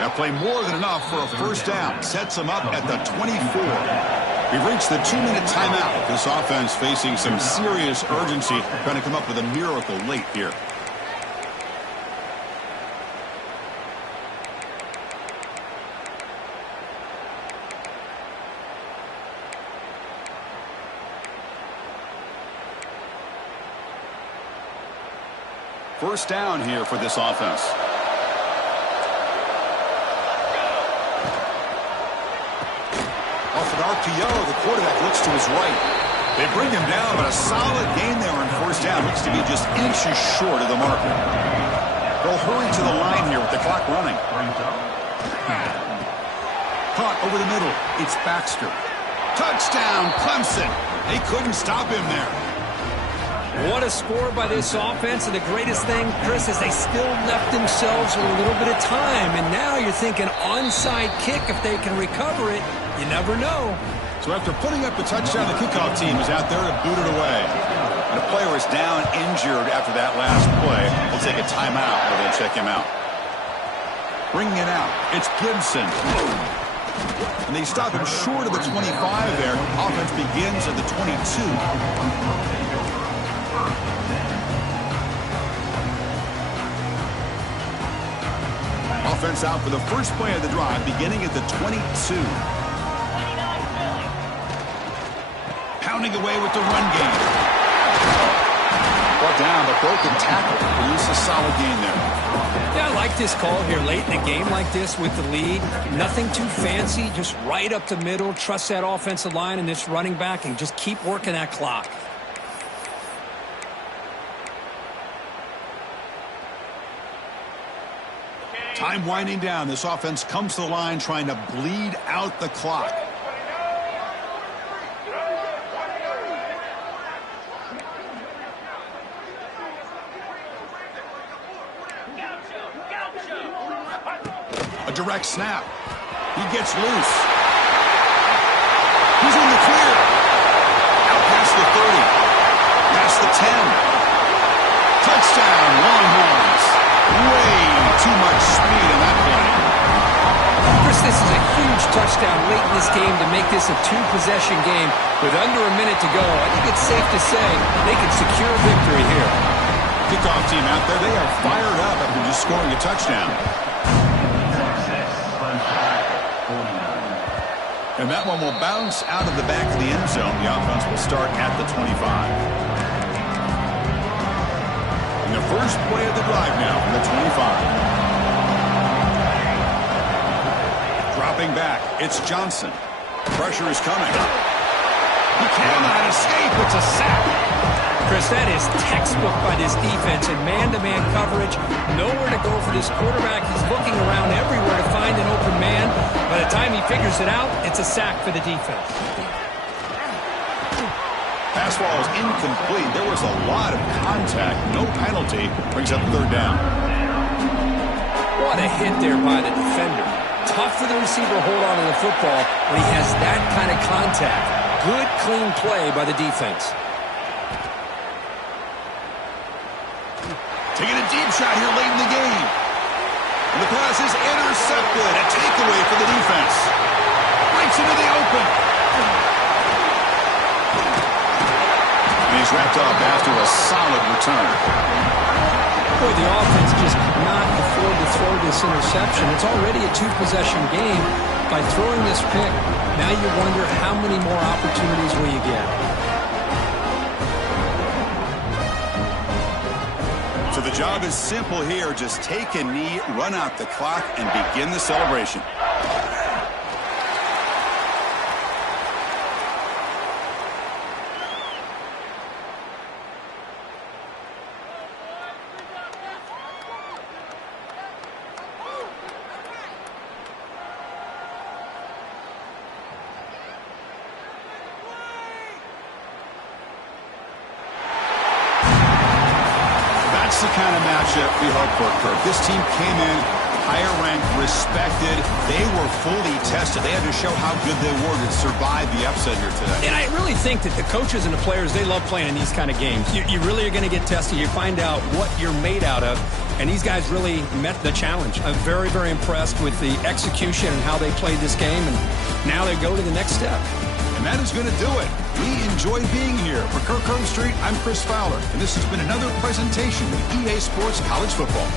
That play more than enough for a first down. Sets him up at the 24. We've reached the 2-minute timeout. This offense facing some serious urgency, trying to come up with a miracle late here. First down here for this offense. Off an RPO, the quarterback looks to his right. They bring him down, but a solid gain there on first down. Looks to be just inches short of the marker. They'll hurry to the line here with the clock running. Caught over the middle. It's Baxter. Touchdown, Clemson. They couldn't stop him there. What a score by this offense, and the greatest thing, Chris, is they still left themselves with a little bit of time, and now you're thinking onside kick if they can recover it. You never know. So after putting up the touchdown, the kickoff team is out there to boot it away. And a player is down injured after that last play. We'll take a timeout where they'll check him out. Bringing it out, it's Gibson. And they stop him short of the 25 there. Offense begins at the 22. Offense out for the first play of the drive, beginning at the 22. Pounding away with the run game. Brought down, but broken tackle. Produces a solid gain there. Yeah, I like this call here late in the game like this with the lead. Nothing too fancy, just right up the middle. Trust that offensive line and this running back and just keep working that clock. Time winding down. This offense comes to the line trying to bleed out the clock. A direct snap. He gets loose. He's in the clear. Out past the 30. Past the 10. Touchdown, Longhorns. Way too much speed in that play. Chris, this is a huge touchdown late in this game to make this a two-possession game. With under a minute to go, I think it's safe to say they can secure a victory here. Kickoff team out there, they are fired up after just scoring a touchdown. And that one will bounce out of the back of the end zone. The offense will start at the 25. And the first play of the drive now from the 25. Dropping back, it's Johnson. Pressure is coming. He cannot escape. It's a sack. Chris, that is textbook by this defense in man-to-man coverage. Nowhere to go for this quarterback. He's looking around everywhere to find an open man. By the time he figures it out, it's a sack for the defense. Pass ball is incomplete. There was a lot of contact. No penalty. Brings up third down. What a hit there by the defender. Tough for the receiver to hold on to the football when he has that kind of contact. Good, clean play by the defense. Taking a deep shot here late in the game. And the pass is intercepted. A takeaway for the defense. Breaks into the open. And he's wrapped up after a solid return. Boy, the offense just could not afford to throw this interception. It's already a two-possession game. By throwing this pick, now you wonder how many more opportunities will you get. So the job is simple here. Just take a knee, run out the clock, and begin the celebration. That's the kind of matchup we hope for, Kirk. This team came in higher ranked, respected. They were fully tested. They had to show how good they were to survive the upset here today. And I really think that the coaches and the players, they love playing in these kind of games. You really are going to get tested. You find out what you're made out of. And these guys really met the challenge. I'm very, very impressed with the execution and how they played this game. And now they go to the next step. And that is going to do it. We enjoy being here. For Kirk Street, I'm Chris Fowler. And this has been another presentation of EA Sports College Football.